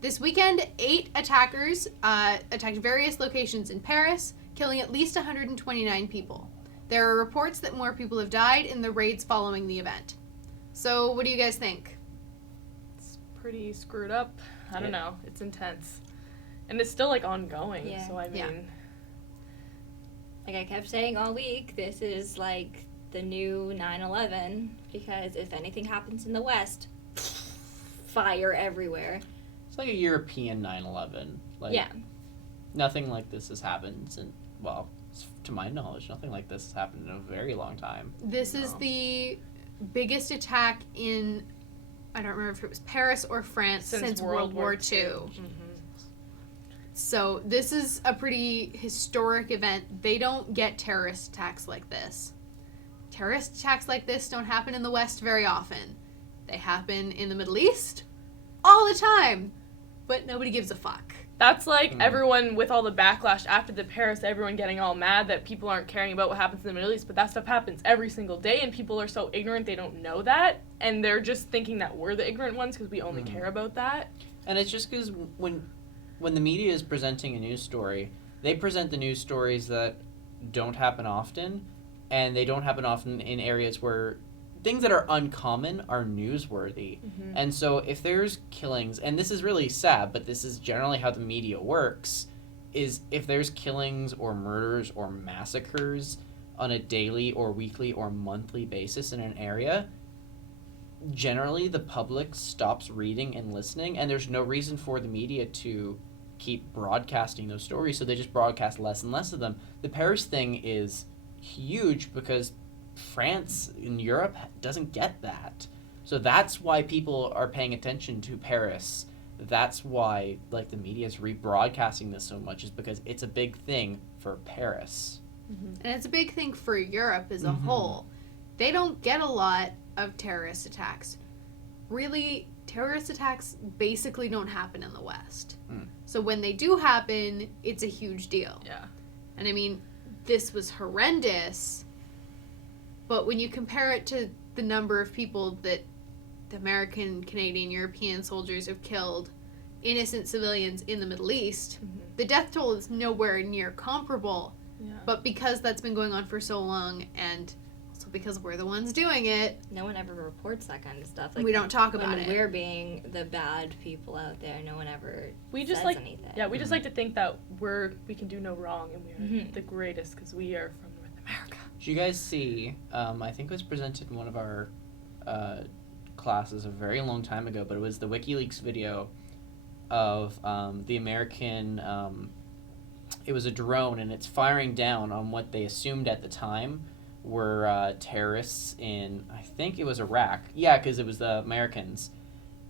This weekend, 8 attackers attacked various locations in Paris, killing at least 129 people. There are reports that more people have died in the raids following the event. So, what do you guys think? It's pretty screwed up. I don't know. It's intense. And it's still, like, ongoing. Yeah. So, I mean... Like I kept saying all week, this is, like, the new 9/11, because if anything happens in the West, fire everywhere. It's like a European 9/11. Like, Yeah. nothing like this has happened since, well, to my knowledge, nothing like this has happened in a very long time. This is the biggest attack in, I don't remember if it was Paris or France, since World War II. Mm-hmm. So this is a pretty historic event. They don't get terrorist attacks like this. Terrorist attacks like this don't happen in the West very often. They happen in the Middle East all the time, but nobody gives a fuck. That's like everyone with all the backlash after the Paris, everyone getting all mad that people aren't caring about what happens in the Middle East, but that stuff happens every single day, and people are so ignorant they don't know that, and they're just thinking that we're the ignorant ones because we only care about that. And it's just because when the media is presenting a news story, they present the news stories that don't happen often, and they don't happen often in areas where things that are uncommon are newsworthy. Mm-hmm. And so if there's killings, and this is really sad, but this is generally how the media works, is if there's killings or murders or massacres on a daily or weekly or monthly basis in an area, generally the public stops reading and listening, and there's no reason for the media to keep broadcasting those stories, so they just broadcast less and less of them. The Paris thing is huge because France in Europe doesn't get that. So that's why people are paying attention to Paris. That's why like the media is rebroadcasting this so much, is because it's a big thing for Paris. Mm-hmm. And it's a big thing for Europe as a whole. They don't get a lot of terrorist attacks. Really, terrorist attacks basically don't happen in the West. So when they do happen, it's a huge deal. Yeah. And I mean, this was horrendous, but when you compare it to the number of people that the American, Canadian, European soldiers have killed innocent civilians in the Middle East, the death toll is nowhere near comparable. Yeah. But because that's been going on for so long, and also because we're the ones doing it, No one ever reports that kind of stuff. we don't talk about when it. we're being the bad people out there, no one ever We just says like anything. Yeah, we just like to think that we can do no wrong and we're Mhm. the greatest because we are from North America. Did you guys see, I think it was presented in one of our classes a very long time ago, but it was the WikiLeaks video of the American, it was a drone, and it's firing down on what they assumed at the time were terrorists in, I think it was Iraq. Yeah, because it was the Americans.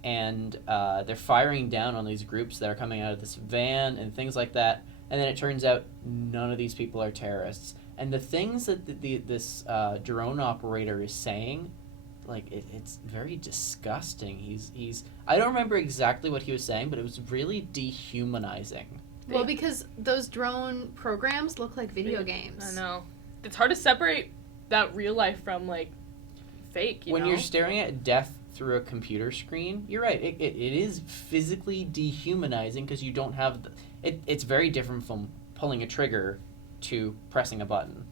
And they're firing down on these groups that are coming out of this van and things like that. And then it turns out none of these people are terrorists. And the things that this drone operator is saying, like, it's very disgusting. He's I don't remember exactly what he was saying, but it was really dehumanizing. Well, because those drone programs look like video games. I know. It's hard to separate that real life from like fake. When know? you're staring at death through a computer screen, you're right. It is physically dehumanizing because you don't have it's very different from pulling a trigger to pressing a button.